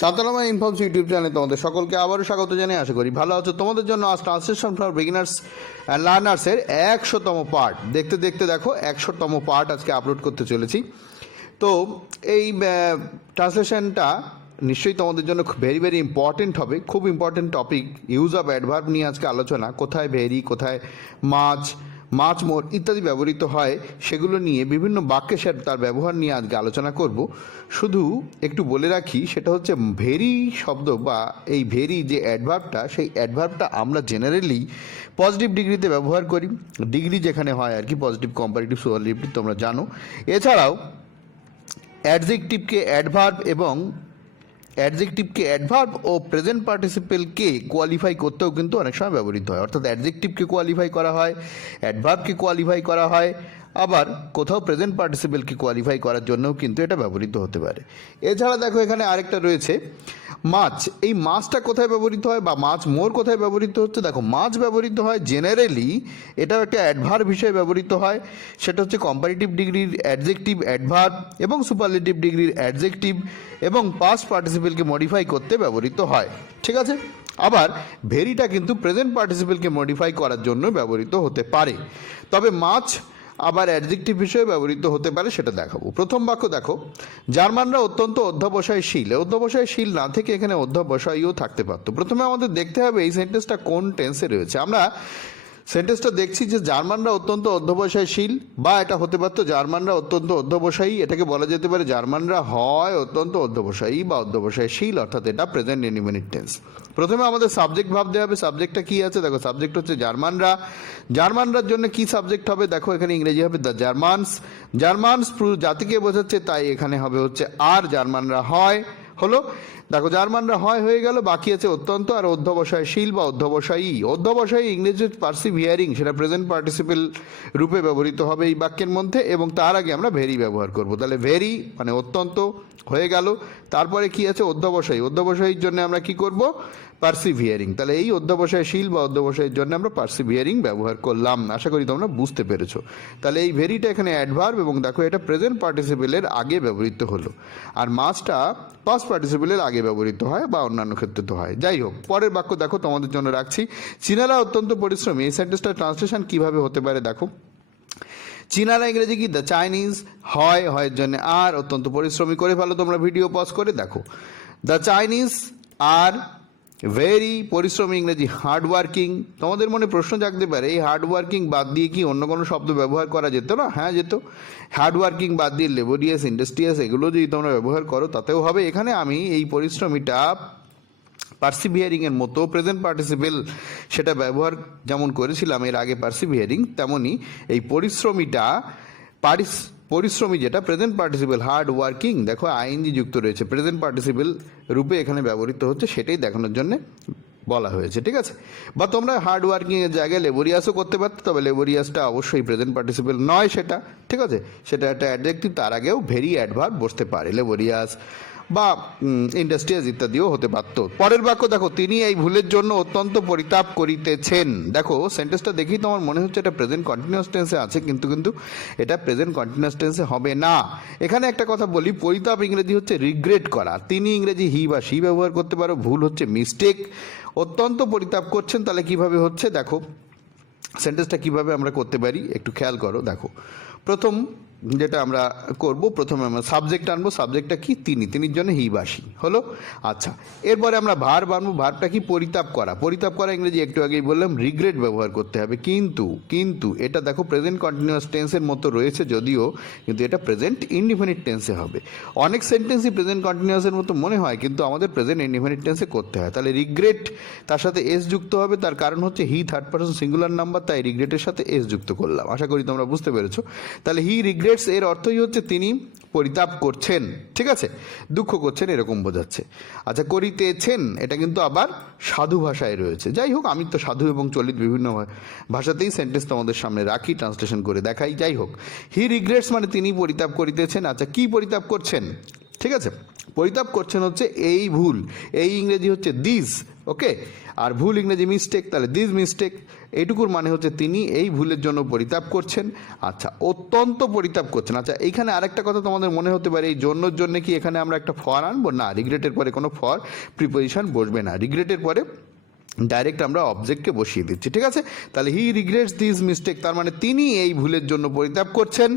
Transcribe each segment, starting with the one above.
শান্তনাময় informs YouTube চ্যানেলে তোমাদের সকলকে আবারও স্বাগত জানাই। আশা করি ভালো আছো। তোমাদের জন্য আজ ট্রান্সলেশন ফর বিগিনার্স অ্যান্ড লার্নার্সের 100তম পার্ট দেখতে দেখতে দেখো 100তম পার্ট আজকে আপলোড করতে চলেছি। তো এই ট্রান্সলেশনটা নিশ্চয়ই তোমাদের জন্য ভেরি ভেরি ইম্পর্টেন্ট হবে। খুব important topic, use of adverb নিয়ে আজকে আলোচনা। কোথায় ভেরি, কোথায় মাছ, মাছ মোর ইত্যাদি ব্যবহৃত হয় সেগুলো নিয়ে বিভিন্ন বাক্যে তার ব্যবহার নিয়ে আজকে আলোচনা করব। শুধু একটু বলে রাখি, সেটা হচ্ছে ভেরি শব্দ বা এই ভেরি যে অ্যাডভার্বটা, সেই অ্যাডভার্বটা আমরা জেনারেলি পজিটিভ ডিগ্রিতে ব্যবহার করি। ডিগ্রি যেখানে হয় আর কি, পজিটিভ, কম্পারেটিভ, সুপারলেটিভ তোমরা জানো। এছাড়াও অ্যাডজেক্টিভকে অ্যাডভার্ব এবং অ্যাডজেক্টিভকে অ্যাডভার্ব ও প্রেজেন্ট পার্টিসিপেলকে কোয়ালিফাই করতেও কিন্তু অনেক সময় ব্যবহৃত হয়। অর্থাৎ অ্যাডজেক্টিভকে কোয়ালিফাই করা হয়, অ্যাডভার্বকে কোয়ালিফাই করা হয়, আবার কোথাও প্রেজেন্ট পার্টিসিপেলকে কোয়ালিফাই করার জন্যও কিন্তু এটা ব্যবহৃত হতে পারে। এছাড়া দেখো এখানে আরেকটা রয়েছে মাছ। এই মাছটা কোথায় ব্যবহৃত হয় বা মাছ মোর কোথায় ব্যবহৃত হচ্ছে? দেখো, মাছ ব্যবহৃত হয় জেনারেলি, এটাও একটা অ্যাডভার্ব হিসেবে ব্যবহৃত হয়। সেটা হচ্ছে কম্পারেটিভ ডিগ্রির অ্যাডজেক্টিভ অ্যাডভার্ব এবং সুপারলেটিভ ডিগ্রির অ্যাডজেক্টিভ এবং পাস্ট পার্টিসিপেলকে মডিফাই করতে ব্যবহৃত হয়। ঠিক আছে। আবার ভেরিটা কিন্তু প্রেজেন্ট পার্টিসিপেলকে মডিফাই করার জন্য ব্যবহৃত হতে পারে। তবে মাছ আবার অ্যাডজেক্টিভ হিসেবে ব্যবহৃত হতে পারে, সেটা দেখাবো। প্রথম বাক্য দেখো, জার্মানরা অত্যন্ত অধ্যবসায়শীল। অধ্যবসায়শীল না থেকে এখানে অধ্যবসায়ীও থাকতে পারতো। প্রথমে আমাদের দেখতে হবে এই সেন্টেন্সটা কোন টেন্সে রয়েছে। আমরা সেন্টেন্সটা দেখছি যে জার্মানরা অত্যন্ত অধ্যবসায়শীল, বা এটা হতে পারতো জার্মানরা অত্যন্ত অধ্যবসায়ী। এটাকে বলা যেতে পারে জার্মানরা হয় অত্যন্ত অধ্যবসায়ী বা অধ্যবসায়শীল, অর্থাৎ এটা প্রেজেন্ট ইনডিফিনিট টেন্স। প্রথমে আমাদের সাবজেক্ট ভাবতে হবে। সাবজেক্টটা কি আছে? দেখো, সাবজেক্ট হচ্ছে জার্মানরা। জার্মানরার জন্য কি সাবজেক্ট হবে? দেখো, এখানে ইংরেজি হবে দ্য জার্মানস। জার্মানস পুরো জাতিকে বোঝাচ্ছে, তাই এখানে হবে হচ্ছে আর জার্মানরা হয় হলো। দেখো, জার্মানরা হয় হয়ে গেল, বাকি আছে অত্যন্ত আর অধ্যবসায়শীল বা অধ্যবসায়ী। অধ্যবসায়ী ইংরেজি পার্সিভিয়ারিং, সেটা প্রেজেন্ট পার্টিসিপেল রূপে ব্যবহৃত হবে এই বাক্যের মধ্যে, এবং তার আগে আমরা ভেরি ব্যবহার করব। তাহলে ভেরি মানে অত্যন্ত হয়ে গেল, তারপরে কি আছে? অধ্যবসায়ী। অধ্যবসায়ীর জন্য আমরা কি করব? পার্সিভিয়ারিং। তাহলে এই অধ্যবসায়শীল বা অধ্যবসায়ীর জন্য আমরা পার্সিভিয়ারিং ব্যবহার করলাম। আশা করি তোমরা বুঝতে পেরেছো। তাহলে এই ভেরিটা এখানে অ্যাডভার্ব, এবং দেখো এটা প্রেজেন্ট পার্টিসিপেলের আগে ব্যবহৃত হলো, আর মাছটা পাস্ট পার্টিসিপেলের আগে ব্যবহৃত হয় বা অন্যান্য ক্ষেত্রে তো হয়। যাই হোক, পরের বাক্য দেখো, তোমাদের জন্য রাখছি। চীনারা অত্যন্ত পরিশ্রমী। এই সেন্টেন্সটার ট্রান্সলেশন কিভাবে হতে পারে? দেখো, চীনারা ইংরেজি কি? The Chinese. হয়, হয়ের জন্য আর, অত্যন্ত পরিশ্রমী করে ফেলো, তোমরা ভিডিও পজ করে দেখো। দ্য চাইনিজ আর ভেরি পরিশ্রমী ইংরেজি হার্ড ওয়ার্কিং। তোমাদের মনে প্রশ্ন জাগতে পারে, এই হার্ড ওয়ার্কিং বাদ দিয়ে কি অন্য কোনো শব্দ ব্যবহার করা যেত না? হ্যাঁ, যেত। হার্ড ওয়ার্কিং বাদ দিয়ে লেবোরিয়াস, ইন্ডাস্ট্রিয়াস এগুলো যদি তোমরা ব্যবহার করো তাতেও হবে। এখানে আমি এই পরিশ্রমীটা পার্সিভিয়ারিংয়ের মতো প্রেজেন্ট পার্টিসিপেল সেটা ব্যবহার যেমন করেছিলাম এর আগে পার্সিভিয়ারিং, তেমনই এই পরিশ্রমীটা পরিশ্রমী যেটা প্রেজেন্ট পার্টিসিপেল হার্ড ওয়ার্কিং, দেখো আইএনজি যুক্ত রয়েছে, প্রেজেন্ট পার্টিসিপেল রূপে এখানে ব্যবহৃত হচ্ছে, সেটাই দেখানোর জন্য বলা হয়েছে। ঠিক আছে। বা তোমরা হার্ড ওয়ার্কিংয়ের জায়গায় লেবোরিয়াসও করতে পারতো, তবে লেবোরিয়াসটা অবশ্যই প্রেজেন্ট পার্টিসিপেল নয় সেটা। ঠিক আছে, সেটা একটা অ্যাডজেক্টিভ, তার আগেও ভেরি অ্যাডভার্ব বসতে পারে, লেবোরিয়াস বা ইন্ডাস্ট্রিয়াস ইত্যাদিও হতে পারত। পরের বাক্য দেখো, তিনি এই ভুলের জন্য অত্যন্ত পরিতাপ করিতেছেন। দেখো, সেন্টেন্সটা দেখেই তোমার মনে হচ্ছে এটা প্রেজেন্ট কন্টিনিউয়াস টেন্সে আছে, কিন্তু এটা প্রেজেন্ট কন্টিনিউয়াস টেন্সে হবে না। এখানে একটা কথা বলি, পরিতাপ ইংরেজি হচ্ছে রিগ্রেট করা। তিনি ইংরেজি হি বা সি ব্যবহার করতে পারো, ভুল হচ্ছে মিস্টেক। অত্যন্ত পরিতাপ করছেন, তাহলে কিভাবে হচ্ছে? দেখো, সেন্টেন্সটা কিভাবে আমরা করতে পারি একটু খেয়াল করো। দেখো, প্রথম যেটা আমরা করব, প্রথমে আমরা সাবজেক্ট আনবো। সাবজেক্টটা কি? তিনি, তিনির জন্য হি বা সি হলো। আচ্ছা, এরপরে আমরা ভার্ব আনবো। ভার্বটা কি? পরিতাপ করা। পরিতাপ করা ইংরেজি একটু আগেই বললাম রিগ্রেট ব্যবহার করতে হবে। কিন্তু এটা দেখো প্রেজেন্ট কন্টিনিউয়াস টেন্সের মতো রয়েছে যদিও, কিন্তু এটা প্রেজেন্ট ইনডিফিনিট টেন্সে হবে। অনেক সেন্টেন্সই প্রেজেন্ট কন্টিনিউয়াসের মতো মনে হয়, কিন্তু আমাদের প্রেজেন্ট ইনডিফিনিট টেন্সে করতে হয়। তাহলে রিগ্রেট, তার সাথে এস যুক্ত হবে, তার কারণ হচ্ছে he third person singular number, তাই রিগ্রেটের সাথে এস যুক্ত করলাম। আশা করি তোমরা বুঝতে পেরেছো। তাহলে হি রিগ্রেটস এর অর্থই হচ্ছে তিনি পরিতাপ করছেন। ঠিক আছে, দুঃখ করছেন এরকম বোঝাচ্ছে। আচ্ছা, করিতেছেন এটা কিন্তু আবার সাধু ভাষায় রয়েছে। যাই হোক, আমি তো সাধু এবং চলিত বিভিন্ন ভাষাতেই সেন্টেন্স তোমাদের সামনে রাখি, ট্রান্সলেশন করে দেখাই। যাই হোক, হি রিগ্রেটস মানে তিনি পরিতাপ করিতেছেন। আচ্ছা, কি পরিতাপ করছেন? ঠিক আছে, পরিতাপ করছেন হচ্ছে এই ভুল, এই ইংরেজি হচ্ছে দিস। ওকে। আর ভুল ইংরেজি মিস্টেক, তাহলে দিস মিস্টেক, এইটুকুর মানে হচ্ছে তিনি এই ভুলের জন্য পরিতাপ করছেন। আচ্ছা, অত্যন্ত পরিতাপ করছেন। আচ্ছা, এইখানে আরেকটা কথা তোমাদের মনে হতে পারে, এই জন্যর জন্য কি এখানে আমরা একটা ফর আনবো? না, রিগ্রেটের পরে কোনো ফর প্রিপোজিশন বসবে না, রিগ্রেটের পরে ডাইরেক্ট আমরা অবজেক্টকে বসিয়ে দিচ্ছি, ঠিক আছে। তাহলে হি রিগ্রেটস দিস মিস্টেক, তার মানে তিনি এই ভুলের জন্য পরিতাপ করছেন।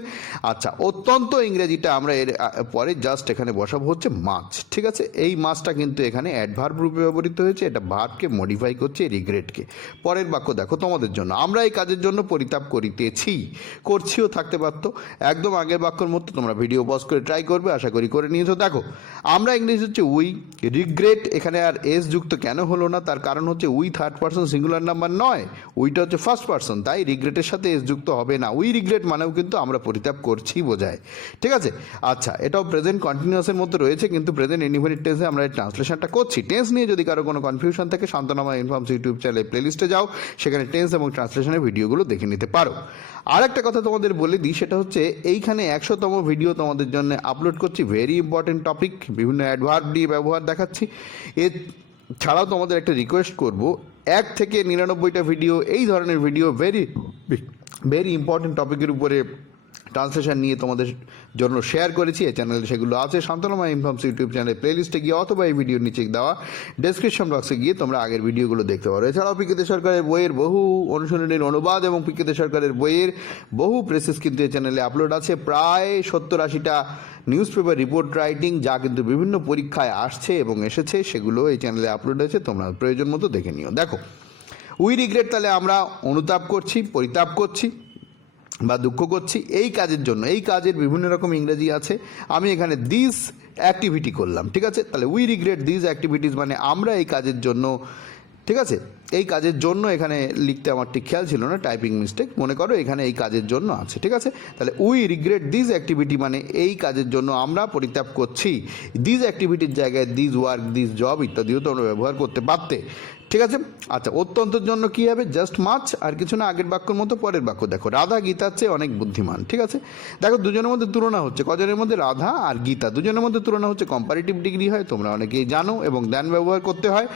আচ্ছা, অত্যন্ত ইংরেজিটা আমরা এর পরে জাস্ট এখানে বসাবো হচ্ছে মাছ, ঠিক আছে। এই মাছটা কিন্তু এখানে অ্যাডভার্ব রূপে ব্যবহৃত হয়েছে, এটা ভার্বকে মডিফাই করছে রিগ্রেটকে। পরের বাক্য দেখো তোমাদের জন্য, আমরা এই কাজের জন্য পরিতাপ করিতেছি, করছিও থাকতে পারতো, একদম আগের বাক্যর মতো। তোমরা ভিডিও পজ করে ট্রাই করবে, আশা করি করে নিয়েছো। দেখো, আমরা ইংরেজি হচ্ছে উই, রিগ্রেট এখানে আর এস যুক্ত কেন হলো না? তার কারণ হচ্ছে we third person singular number নয়, উইটা হচ্ছে ফার্স্ট পার্সন, তাই রিগ্রেটের সাথে এস যুক্ত হবে না। উই রিগ্রেট মানেও কিন্তু আমরা পরিতাপ করছি বোঝায়, ঠিক আছে। আচ্ছা, এটাও প্রেজেন্ট কন্টিনিউয়াসের মধ্যে রয়েছে, কিন্তু প্রেজেন্ট ইনডিফিনিট টেন্সে আমরা এই ট্রান্সলেশনটা করছি। টেন্স নিয়ে যদি কারো কোনো কনফিউশন থাকে, শান্তনাময় ইনফর্মস ইউটিউব চ্যানেলে প্লেলিস্টে যাও, সেখানে টেন্স এবং ট্রান্সলেশনের ভিডিওগুলো দেখে নিতে পারো। আর একটা কথা তোমাদের বলে দিই, সেটা হচ্ছে এইখানে 100তম ভিডিও তোমাদের জন্য আপলোড করছি, ভেরি ইম্পর্টেন্ট টপিক, বিভিন্ন অ্যাডভার্ব দিয়ে ব্যবহার দেখাচ্ছি। ছাড়াও তোমাদের একটা রিকোয়েস্ট করব, 1 থেকে 99টা ভিডিও, এই ধরনের ভিডিও ভেরি ইম্পর্টেন্ট টপিকের উপরে ট্রান্সলেশন নিয়ে তোমাদের জন্য শেয়ার করেছি। এই চ্যানেলে সেগুলো আছে, শান্তনাময় ইনফর্মস ইউটিউব চ্যানেলে প্লেলিস্টে গিয়ে অথবা এই ভিডিওর নিচে দেওয়া ডেসক্রিপশন বক্সে গিয়ে তোমরা আগের ভিডিওগুলো দেখতে পারো। এছাড়াও পিকেতে সরকারের বইয়ের বহু অনুশীলনীর অনুবাদ এবং পিকেতে সরকারের বইয়ের বহু প্রেসেস কিন্তু এই চ্যানেলে আপলোড আছে, প্রায় 70-80টা নিউজ পেপার রিপোর্ট রাইটিং, যা কিন্তু বিভিন্ন পরীক্ষায় আসছে এবং এসেছে, সেগুলো এই চ্যানেলে আপলোড হয়েছে, তোমরা প্রয়োজন মতো দেখে নিও। দেখো, উই রিগ্রেট, তাহলে আমরা অনুতাপ করছি, পরিতাপ করছি বা দুঃখ করছি এই কাজের জন্য। এই কাজের বিভিন্ন রকম ইংরেজি আছে, আমি এখানে দিস অ্যাক্টিভিটি করলাম, ঠিক আছে। তাহলে উই রিগ্রেট দিস অ্যাক্টিভিটিস মানে আমরা এই কাজের জন্য, ঠিক আছে। এই কাজের জন্য এখানে লিখতে আমার ঠিক খেয়াল ছিল না, টাইপিং মিস্টেক, মনে করো এখানে এই কাজের জন্য আছে, ঠিক আছে। তাহলে উই রিগ্রেট দিস অ্যাক্টিভিটি মানে এই কাজের জন্য আমরা পরিতাপ করছি। দিস অ্যাক্টিভিটির জায়গায় দিস ওয়ার্ক, দিস জব ইত্যাদিও তোমরা ব্যবহার করতে পারতে, ঠিক আছে। আচ্ছা, অত্যন্তর জন্য কী হবে? জাস্ট মাছ, আর কিছু না, আগের বাক্যর মতো। পরের বাক্য দেখো, রাধা গীতার চেয়ে অনেক বুদ্ধিমান, ঠিক আছে। দেখো, দুজনের মধ্যে তুলনা হচ্ছে, কজনের মধ্যে? রাধা আর গীতা, দুজনের মধ্যে তুলনা হচ্ছে। কম্পারেটিভ ডিগ্রি হয়, তোমরা অনেকেই জানো, এবং দেন ব্যবহার করতে হয়।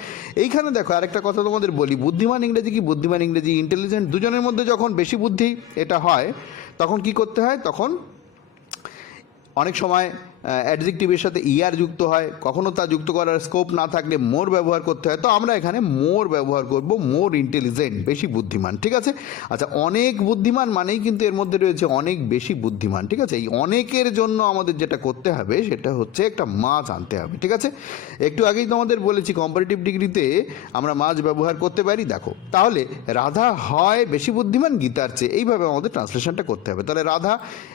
এইখানে দেখো আরেকটা কথা তোমাদের বলি, বুদ্ধিমান ইংরেজি কি? বুদ্ধিমান ইংরেজি ইন্টেলিজেন্ট। দুজনের মধ্যে যখন বেশি বুদ্ধি এটা হয়, তখন কি করতে হয়? তখন অনেক সময় অ্যাডজেক্টিভের সাথে ইয়ার যুক্ত হয়, কখনো তা যুক্ত করার স্কোপ না থাকলে মোর ব্যবহার করতে হয়। তো আমরা এখানে মোর ব্যবহার করব, মোর ইন্টেলিজেন্ট, বেশি বুদ্ধিমান, ঠিক আছে। আচ্ছা, অনেক বুদ্ধিমান মানেই কিন্তু এর মধ্যে রয়েছে অনেক বেশি বুদ্ধিমান, ঠিক আছে। এই অনেকের জন্য আমাদের যেটা করতে হবে সেটা হচ্ছে একটা মাছ আনতে হবে, ঠিক আছে। একটু আগেই তোমাদের বলেছি কম্পারেটিভ ডিগ্রিতে আমরা মাছ ব্যবহার করতে পারি। দেখো, তাহলে রাধা হয় বেশি বুদ্ধিমান গীতার চেয়ে, এইভাবে আমাদের ট্রান্সলেশনটা করতে হবে। তাহলে রাধা,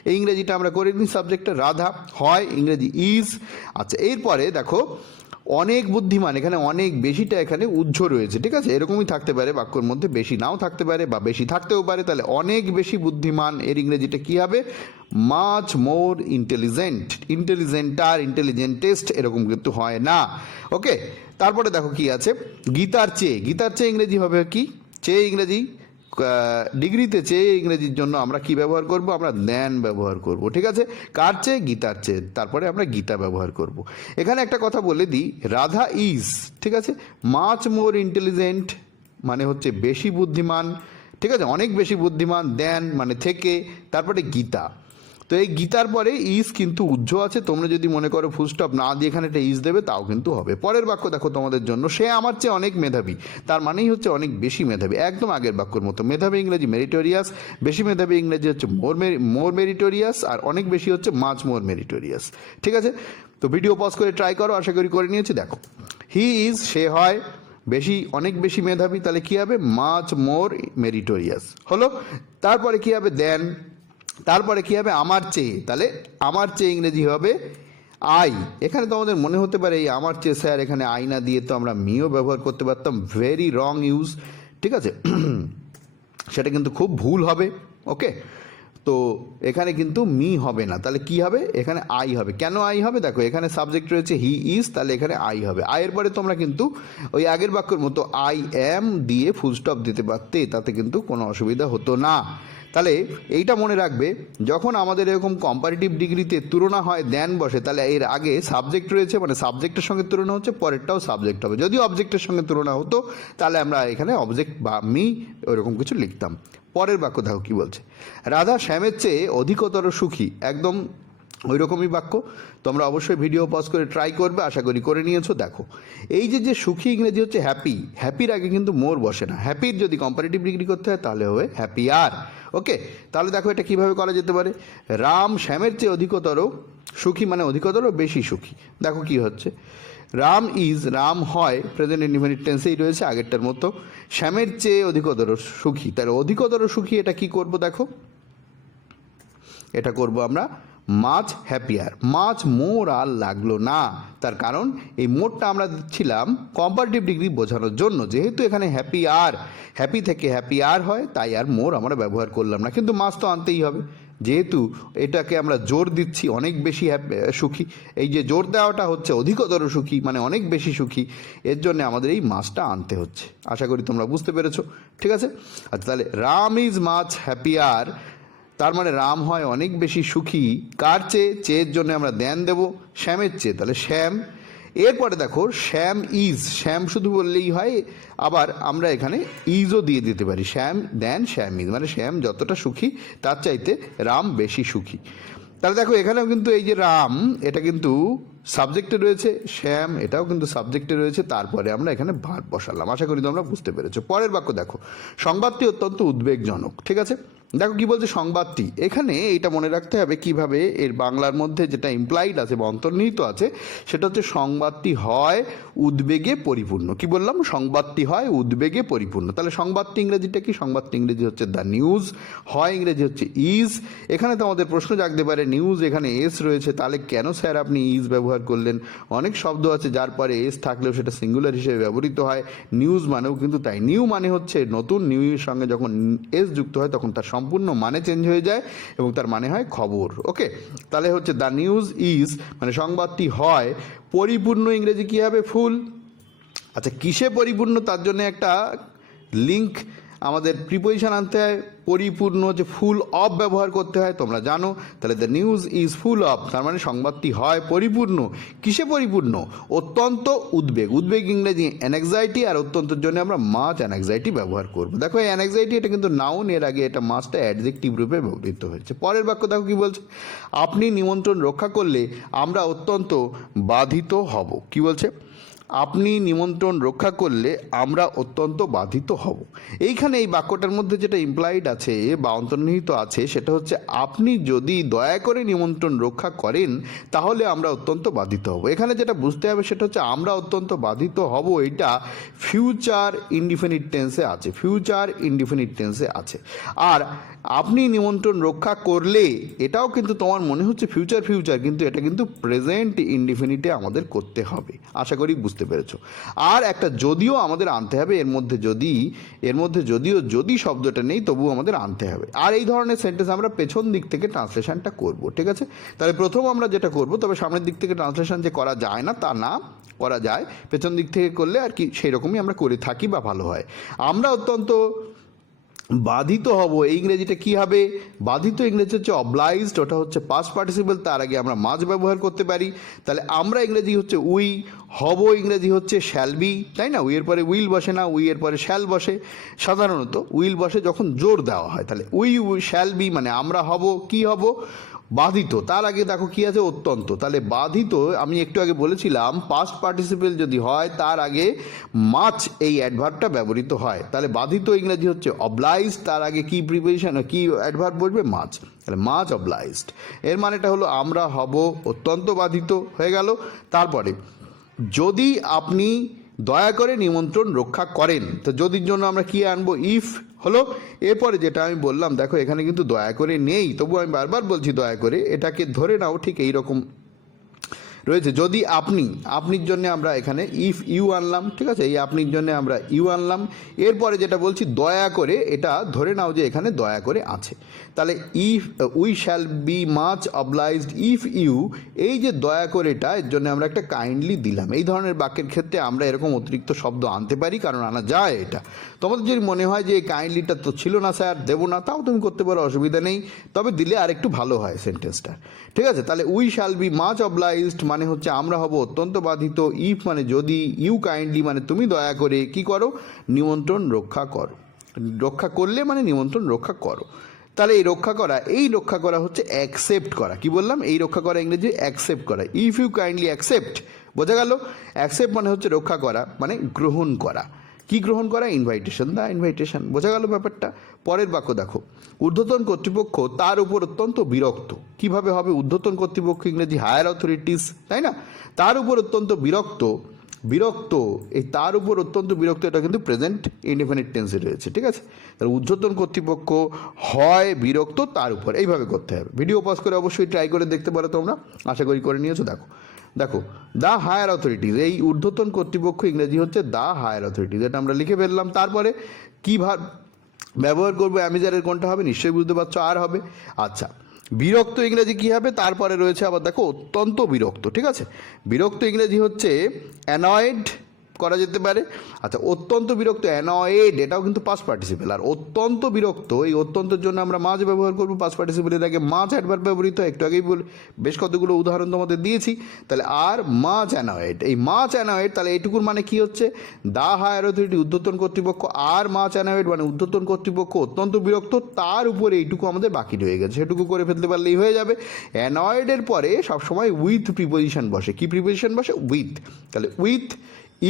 এই ইংরেজিটা আমরা করে নিই, সাবজেক্টটা রাধা, হয় ইংরেজি ইজ। আচ্ছা, এরপরে দেখো অনেক বুদ্ধিমান, এখানে অনেক বেশিটা এখানে উজ্জ্ব রয়েছে, ঠিক আছে। এরকমই থাকতে পারে বাক্যর মধ্যে, বেশি নাও থাকতে পারে বা বেশি থাকতেও পারে। তাহলে অনেক বেশি বুদ্ধিমান, এর ইংরেজিটা কী হবে? Much more intelligent. ইন্টেলিজেন্ট আর ইন্টেলিজেন্টেস্ট এরকম কিন্তু হয় না, ওকে। তারপরে দেখো কি আছে, গীতার চেয়ে। গীতার চেয়ে ইংরেজি হবে কি? চেয়ে ইংরেজি, ডিগ্রিতে চেয়ে ইংরেজির জন্য আমরা কি ব্যবহার করব? আমরা দেন ব্যবহার করব, ঠিক আছে। কার চেয়ে? গীতার চেয়ে, তারপরে আমরা গীতা ব্যবহার করব। এখানে একটা কথা বলে দিই, রাধা ইজ, ঠিক আছে, মাচ মোর ইন্টেলিজেন্ট মানে হচ্ছে বেশি বুদ্ধিমান, ঠিক আছে, অনেক বেশি বুদ্ধিমান, দেন মানে থেকে, তারপরে গীতা। তো এই গীতার পরে ইজ কিন্তু উজ্জ্ব আছে, তোমরা যদি মনে করো ফুল স্টপ না দিয়ে এখানে একটা ইজ দেবে তাও কিন্তু হবে। পরের বাক্য দেখো তোমাদের জন্য, সে আমার চেয়ে অনেক মেধাবী, তার মানেই হচ্ছে অনেক বেশি মেধাবী, একদম আগের বাক্যর মতো। মেধাবী ইংরেজি মেরিটোরিয়াস, বেশি মেধাবী ইংরেজি হচ্ছে মোর মেরিটোরিয়াস, আর অনেক বেশি হচ্ছে মাচ মোর মেরিটোরিয়াস, ঠিক আছে। তো ভিডিও পজ করে ট্রাই করো, আশা করি করে নিয়েছি। দেখো, হি ইজ, সে হয় বেশি, অনেক বেশি মেধাবী, তাহলে কী হবে? মাচ মোর মেরিটোরিয়াস হলো। তারপরে কী হবে? দেন। তারপরে কী হবে? আমার চেয়ে, তাহলে আমার চেয়ে ইংরেজি হবে আই। এখানে তোমাদের মনে হতে পারে এই আমার চেয়ে স্যার, এখানে আই না দিয়ে তো আমরা মিও ব্যবহার করতে পারতাম, ভেরি রং ইউজ, ঠিক আছে। সেটা কিন্তু খুব ভুল হবে, ওকে। তো এখানে কিন্তু মি হবে না, তাহলে কি হবে? এখানে আই হবে। কেন আই হবে? দেখো, এখানে সাবজেক্ট রয়েছে হি ইজ, তাহলে এখানে আই হবে। আয়ের পরে তোমরা কিন্তু ওই আগের বাক্যের মতো আই অ্যাম দিয়ে ফুল স্টপ দিতে পারতে, তাতে কিন্তু কোনো অসুবিধা হতো না। তাহলে এইটা মনে রাখবে, যখন আমাদের এরকম কম্পারেটিভ ডিগ্রিতে তুলনা হয় দেন বসে, তাহলে এর আগে সাবজেক্ট রয়েছে, মানে সাবজেক্টের সঙ্গে তুলনা হচ্ছে, পরেরটাও সাবজেক্ট হবে। যদি অবজেক্টের সঙ্গে তুলনা হতো তাহলে আমরা এখানে অবজেক্ট বা মি ওরকম কিছু লিখতাম। পরের বাক্য দেখো কী বলছে, রাধা শ্যামের চেয়ে অধিকতর সুখী। একদম ওই রকমই বাক্য। তোমরা অবশ্যই ভিডিও পজ করে ট্রাই করবে, আশা করি করে নিয়েছো। দেখো এই যে সুখী ইংরেজি হচ্ছে হ্যাপি, হ্যাপির আগে কিন্তু মোর বসে না। হ্যাপির যদি কম্পারেটিভ ডিগ্রি করতে হয় তাহলে হবে হ্যাপি আর। ওকে, তাহলে দেখো এটা কিভাবে করা যেতে পারে, রাম শ্যামের চেয়ে অধিকতর সুখী, মানে অধিকতর বেশি সুখী। দেখো কি হচ্ছে, রাম ইজ, রাম হয় প্রেজেন্ট ইনডিফিনিট টেন্সেই রয়েছে আগেরটার মতো, শ্যামের চেয়ে অধিকতর সুখী। তাহলে অধিকতর সুখী এটা কি করব, দেখো এটা করব আমরা মাচ হ্যাপিয়ার। মাচ মোর আর লাগলো না, তার কারণ এই মোরটা আমরা দিচ্ছিলাম কম্পারেটিভ ডিগ্রি বোঝানোর জন্য। যেহেতু এখানে হ্যাপি আর, হ্যাপি থেকে হ্যাপি আর হয়, তাই আর মোর আমরা ব্যবহার করলাম না, কিন্তু মাছ তো আনতেই হবে, যেহেতু এটাকে আমরা জোর দিচ্ছি অনেক বেশি সুখী। এই যে জোর দেওয়াটা হচ্ছে অধিকতর সুখী, মানে অনেক বেশি সুখী, এর জন্য আমাদের এই মাছটা আনতে হচ্ছে। আশা করি তোমরা বুঝতে পেরেছো, ঠিক আছে। আচ্ছা, তাহলে রাম ইজ মাচ হ্যাপিয়ার, তার মানে রাম হয় অনেক বেশি সুখী কার চেয়ে, চেয়ের জন্য আমরা দেন দেব শ্যামের চেয়ে, তাহলে শ্যাম। এরপরে দেখো শ্যাম ইজ, শ্যাম শুধু বললেই হয়, আবার আমরা এখানে ইজও দিয়ে দিতে পারি, শ্যাম দেন শ্যাম ইজ, মানে শ্যাম যতটা সুখী তার চাইতে রাম বেশি সুখী। তাহলে দেখো এখানেও কিন্তু এই যে রাম, এটা কিন্তু সাবজেক্টে রয়েছে, শ্যাম এটাও কিন্তু সাবজেক্টে রয়েছে, তারপরে আমরা এখানে ভার্ব বসালাম। আশা করি তোমরা বুঝতে পেরেছো। পরের বাক্য দেখো, সংবাদটি অত্যন্ত উদ্বেগজনক। ঠিক আছে, দেখো কি বলছে সংবাদটি। এখানে এটা মনে রাখতে হবে কিভাবে, এর বাংলার মধ্যে যেটা ইমপ্লাইড আছে বা অন্তর্নিহিত আছে সেটা হচ্ছে সংবাদটি হয় উদ্বেগে পরিপূর্ণ। কি বললাম, সংবাদটি হয় উদ্বেগে পরিপূর্ণ। তাহলে সংবাদটি ইংরেজিটা কি, সংবাদটি ইংরেজি হচ্ছে দ্য নিউজ, হয় ইংরেজি হচ্ছে ইজ। এখানে তো আমাদের প্রশ্ন জাগতে পারে, নিউজ এখানে এস রয়েছে, তাহলে কেন স্যার আপনি ইজ ব্যবহার করলেন? অনেক শব্দ আছে যার পরে এস থাকলেও সেটা সিঙ্গুলার হিসেবে ব্যবহৃত হয়, নিউজ মানেও কিন্তু তাই। নিউ মানে হচ্ছে নতুন, নিউর সঙ্গে যখন এস যুক্ত হয় তখন তার সম্পূর্ণ মানে চেঞ্জ হয়ে যায় এবং তার মানে হয় খবর। ওকে, তাহলে হচ্ছে দ্য নিউজ ইজ, মানে সংবাদটি হয় পরিপূর্ণ, ইংরেজি কী হবে, ফুল। আচ্ছা, কিসে পরিপূর্ণ, তার জন্য একটা লিঙ্ক আমাদের প্রিপোজিশন আনতে হয়, পরিপূর্ণ যে ফুল অফ ব্যবহার করতে হয় তোমরা জানো। তাহলে the news is full of, তার মানে সংবাদটি হয় পরিপূর্ণ। কিসে পরিপূর্ণ, অত্যন্ত উদ্বেগ। উদ্বেগ ইংরেজি অ্যাংজাইটি, আর অত্যন্তর জন্য আমরা মাচ অ্যাংজাইটি ব্যবহার করব। দেখো এই অ্যাংজাইটি এটা কিন্তু নাউন, এর আগে এটা মাছটা অ্যাডজেক্টিভ রূপে ব্যবহৃত হয়েছে। পরের বাক্য দেখো কি বলছে, আপনি নিমন্ত্রণ রক্ষা করলে আমরা অত্যন্ত বাধিত হব। কি বলছে, আপনি নিমন্ত্রণ রক্ষা করলে আমরা অত্যন্ত বাধিত হব। এইখানে এই বাক্যটার মধ্যে যেটা ইমপ্লাইড আছে বা অন্তর্নিহিত আছে সেটা হচ্ছে আপনি যদি দয়া করে নিমন্ত্রণ রক্ষা করেন তাহলে আমরা অত্যন্ত বাধিত হব। এখানে যেটা বুঝতে হবে সেটা হচ্ছে আমরা অত্যন্ত বাধিত হব, এটা ফিউচার ইনডিফিনিট টেন্সে আছে, ফিউচার ইনডিফিনিট টেন্সে আছে। আর আপনি নিমন্ত্রণ রক্ষা করলে এটাও কিন্তু তোমার মনে হচ্ছে ফিউচার ফিউচার, কিন্তু এটা কিন্তু প্রেজেন্ট ইনডিফিনিটে আমাদের করতে হবে। আশা করি বুঝতে পেরেছো। আর একটা যদিও আমাদের আনতে হবে, এর মধ্যে যদিও যদি শব্দটা নেই তবুও আমাদের আনতে হবে। আর এই ধরনের সেন্টেন্স আমরা পেছন দিক থেকে ট্রান্সলেশনটা করব। ঠিক আছে, তাহলে প্রথম আমরা যেটা করব, তবে সামনের দিক থেকে ট্রান্সলেশন যে করা যায় না তা না, করা যায় পেছন দিক থেকে করলে আর কি, সেই রকমই আমরা করে থাকি বা ভালো হয়। আমরা অত্যন্ত বাধিত হব, এই ইংরেজিটা কী হবে, বাধিত ইংরেজি হচ্ছে অবলাইজড, ওটা হচ্ছে পাস্ট পার্টিসিপল, তার আগে আমরা মাছ ব্যবহার করতে পারি। তাহলে আমরা ইংরেজি হচ্ছে উই, হব ইংরেজি হচ্ছে শ্যাল বি, তাই না? উইয়ের পরে উইল বসে না, উইয়ের পরে শ্যাল বসে, সাধারণত উইল বসে যখন জোর দেওয়া হয়। তাহলে উই শ্যাল বি মানে আমরা হব, কি হব, বাধিত। তার আগে দেখো কি আছে, অত্যন্ত। তাহলে বাধিত, আমি একটু আগে বলেছিলাম পাস্ট পার্টিসিপল যদি হয় তার আগে মাচ এই অ্যাডভার্বটা ব্যবহৃত হয়। তাহলে বাধিত ইংরেজি হচ্ছে অবলাইজড, তার আগে কি প্রিপোজিশন কি অ্যাডভার্ব বলবে, মাচ। তাহলে মাচ অবলাইজড, এর মানেটা হলো আমরা হব অত্যন্ত বাধিত, হয়ে গেল। তারপরে যদি আপনি দয়া করে নিমন্ত্রণ রক্ষা করেন, তো যদির জন্য আমরা কি আনবো, ইফ হলো। এরপরে যেটা আমি বললাম, দেখো এখানে কিন্তু দয়া করে নেই, তবু আমি বারবার বলছি দয়া করে, এটাকে ধরে নাও ঠিক এইরকম রয়েছে যদি আপনির জন্য আমরা এখানে ইফ ইউ আনলাম, ঠিক আছে, এই আপনির জন্য আমরা ইউ আনলাম। এরপরে যেটা বলছি দয়া করে, এটা ধরে নাও যে এখানে দয়া করে আছে, তাহলে if we shall be much obliged if you, এই যে দয়া করে এটা, এর জন্য আমরা একটা কাইন্ডলি দিলাম। এই ধরনের বাক্যের ক্ষেত্রে আমরা এরকম অতিরিক্ত শব্দ আনতে পারি, কারণ আনা যায় এটা। তোমাদের যদি মনে হয় যে এই কাইন্ডলিটা তো ছিল না স্যার, দেবো না, তাও তুমি করতে পারো, অসুবিধা নেই, তবে দিলে আর একটু ভালো হয় সেন্টেন্সটা, ঠিক আছে। তাহলে we shall be much obliged মানে হচ্ছে আমরা হব অত্যন্ত বাধিত, ইফ মানে যদি, ইউ কাইন্ডলি মানে তুমি দয়া করে কি করো, নিমন্ত্রণ রক্ষা করো, রক্ষা করলে মানে নিমন্ত্রণ রক্ষা করো। তাহলে এই রক্ষা করা হচ্ছে অ্যাকসেপ্ট করা। কি বললাম, এই রক্ষা করা ইংরেজি অ্যাকসেপ্ট করা। ইফ ইউ কাইন্ডলি অ্যাকসেপ্ট, বোঝা গেল। অ্যাকসেপ্ট মানে হচ্ছে রক্ষা করা, মানে গ্রহণ করা। কি গ্রহণ করা, ইনভাইটেশন, দা ইনভাইটেশন, বোঝা গেল ব্যাপারটা। পরের বাক্য দেখো, ঊর্ধ্বতন কর্তৃপক্ষ তার উপর অত্যন্ত বিরক্ত। কিভাবে হবে, ঊর্ধ্বতন কর্তৃপক্ষ ইংরেজি হায়ার অথরিটিস, তাই না। তার উপর অত্যন্ত বিরক্ত, এই তার উপর অত্যন্ত বিরক্ত, এটা কিন্তু প্রেজেন্ট ইনডেফিনিট টেন্সে রয়েছে, ঠিক আছে। তাহলে ঊর্ধ্বতন কর্তৃপক্ষ হয় বিরক্ত তার উপর, এইভাবে করতে হবে। ভিডিও পজ করে অবশ্যই ট্রাই করে দেখতে পারো তোমরা, আশা করি করে নিয়েছো। দেখো দ্য হায়ার অথরিটিজ, এই ঊর্ধ্বতন কর্তৃপক্ষ ইংরেজি হচ্ছে দ্য হায়ার অথরিটিজ, এটা আমরা লিখে ফেললাম। তারপরে কী ব্যবহার করবো, অ্যামিজারের কোনটা হবে নিশ্চয়ই বুঝতে পারছো, আর হবে। আচ্ছা, বিরক্ত ইংরেজি কী হবে, তারপরে রয়েছে আবার দেখো অত্যন্ত বিরক্ত, ঠিক আছে। বিরক্ত ইংরেজি হচ্ছে অ্যানয়েড করা যেতে পারে। আচ্ছা, অত্যন্ত বিরক্ত, অ্যানয়েড, এটাও কিন্তু পাস্ট পার্টিসিপেল। আর অত্যন্ত বিরক্ত, এই অত্যন্তের জন্য আমরা মাছ ব্যবহার করবো, পাস্ট পার্টিসিপেলের আগে মাছ অ্যাডভার্ব ব্যবহৃত, একটু আগেই বেশ কতগুলো উদাহরণ তোমাদের দিয়েছি। তাহলে আর মাছ অ্যানয়েড, এই মাছ অ্যানয়েড, তাহলে এইটুকুর মানে কি হচ্ছে, দ্য হায়ার অথরিটি ঊর্ধ্বতন কর্তৃপক্ষ, আর মাছ অ্যানয়েড মানে ঊর্ধ্বতন কর্তৃপক্ষ অত্যন্ত বিরক্ত, তার উপরে এইটুকু আমাদের বাকি রয়ে গেছে, সেটুকু করে ফেলতে পারলেই হয়ে যাবে। অ্যানয়েডের পরে সবসময় উইথ প্রিপোজিশন বসে। কি প্রিপোজিশন বসে, উইথ। তাহলে উইথ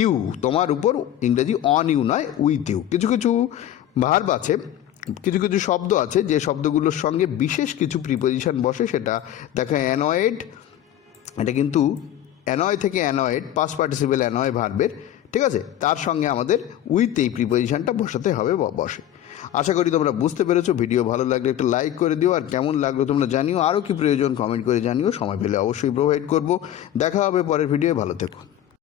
ইউ, তোমার উপর ইংরেজি অন ইউ নয়, উইথ ইউ। কিছু কিছু ভার্ব আছে, কিছু কিছু শব্দ আছে যে শব্দগুলোর সঙ্গে বিশেষ কিছু প্রিপোজিশন বসে, সেটা দেখো অ্যানয়েড, এটা কিন্তু অ্যানয় থেকে অ্যানয়েড, পাস্ট পার্টিসিপেল অ্যানয় ভার্বের, ঠিক আছে, তার সঙ্গে আমাদের উইথ এই প্রিপোজিশনটা বসাতে হবে বা বসে। আশা করি তোমরা বুঝতে পেরেছো। ভিডিও ভালো লাগলে একটা লাইক করে দিও, আর কেমন লাগলো তোমরা জানিও, আরও কি প্রয়োজন কমেন্ট করে জানিও, সময় পেলে অবশ্যই প্রোভাইড করবো। দেখা হবে পরের ভিডিও, ভালো থেকো।